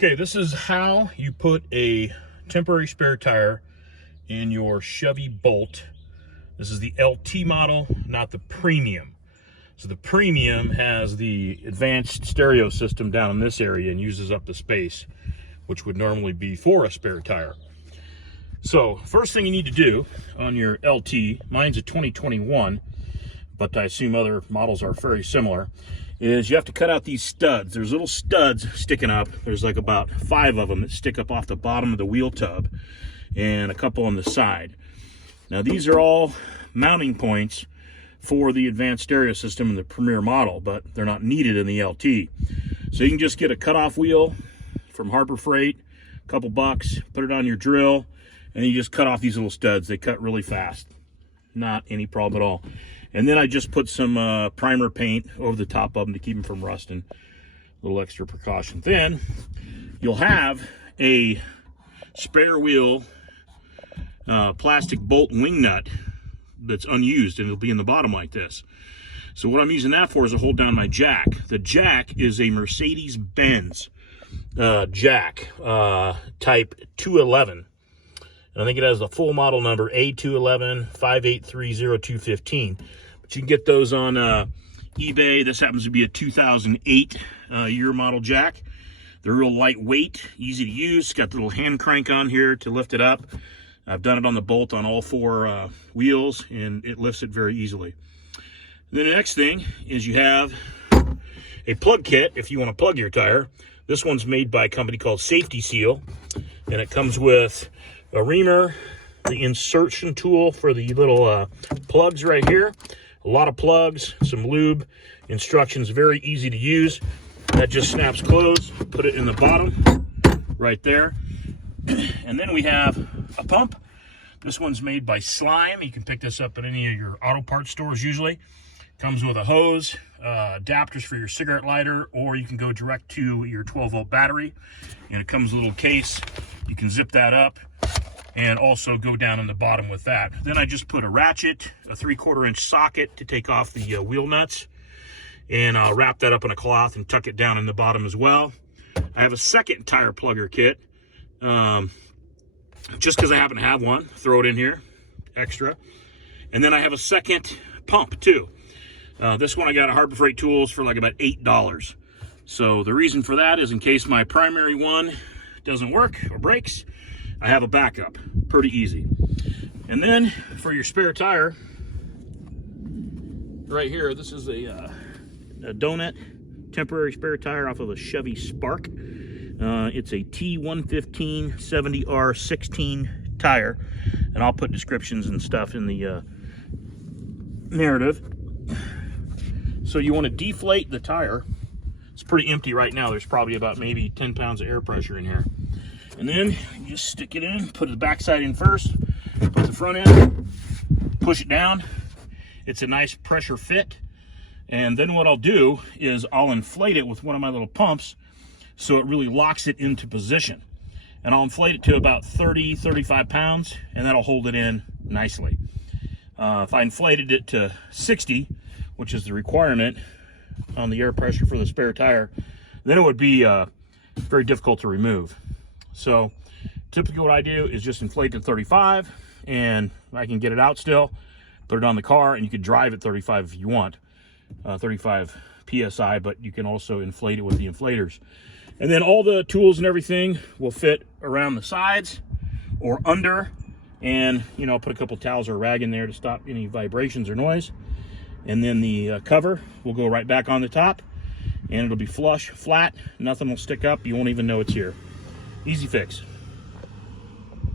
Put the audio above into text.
Okay, this is how you put a temporary spare tire in your Chevy Bolt. This is the LT model, not the premium. So the premium has the advanced stereo system down in this area and uses up the space, which would normally be for a spare tire. So first thing you need to do on your LT, mine's a 2021, but I assume other models are very similar, is you have to cut out these studs. There's little studs sticking up. There's like about 5 of them that stick up off the bottom of the wheel tub and a couple on the side. Now these are all mounting points for the advanced stereo system in the Premier model, but they're not needed in the LT. So you can just get a cutoff wheel from Harbor Freight, a couple bucks, put it on your drill, and you just cut off these little studs. They cut really fast. Not any problem at all. And then I just put some primer paint over the top of them to keep them from rusting. A little extra precaution. Then you'll have a spare wheel plastic bolt wing nut that's unused, and it'll be in the bottom like this. So what I'm using that for is to hold down my jack. The jack is a Mercedes-Benz jack, type 211. And I think it has the full model number A211-5830215. But you can get those on eBay. This happens to be a 2008 year model jack. They're real lightweight, easy to use. Got the little hand crank on here to lift it up. I've done it on the Bolt on all 4 wheels, and it lifts it very easily. Then the next thing is you have a plug kit if you want to plug your tire. This one's made by a company called Safety Seal, and it comes with a reamer, the insertion tool for the little plugs right here, a lot of plugs, some lube, instructions, very easy to use. That just snaps closed, put it in the bottom right there. And then we have a pump. This one's made by Slime. You can pick this up at any of your auto parts stores usually. Comes with a hose, adapters for your cigarette lighter, or you can go direct to your 12-volt battery. And it comes with a little case. You can zip that up and also go down in the bottom with that. Then I just put a ratchet, a 3/4-inch socket to take off the wheel nuts, and I'll wrap that up in a cloth and tuck it down in the bottom as well. I have a second tire plugger kit, just because I happen to have one. Throw it in here, extra. And then I have a second pump too. This one I got at Harbor Freight Tools for like about $8. So the reason for that is in case my primary one doesn't work or breaks, I have a backup. Pretty easy. And then for your spare tire, right here, this is a donut temporary spare tire off of a Chevy Spark. It's a T115 70R16 tire, and I'll put descriptions and stuff in the narrative. So you want to deflate the tire. It's pretty empty right now. There's probably about maybe 10 pounds of air pressure in here. And then you just stick it in, put the backside in first, put the front in, push it down. It's a nice pressure fit. And then what I'll do is I'll inflate it with one of my little pumps so it really locks it into position. And I'll inflate it to about 30-35 pounds, and that'll hold it in nicely. If I inflated it to 60, which is the requirement on the air pressure for the spare tire, then it would be very difficult to remove. So typically what I do is just inflate to 35, and I can get it out still, put it on the car, and you can drive at 35 if you want, 35 PSI, but you can also inflate it with the inflators. And then all the tools and everything will fit around the sides or under, and I'll put a couple towels or a rag in there to stop any vibrations or noise. And then the cover will go right back on the top, and it'll be flush, flat, nothing will stick up, you won't even know it's here. Easy fix.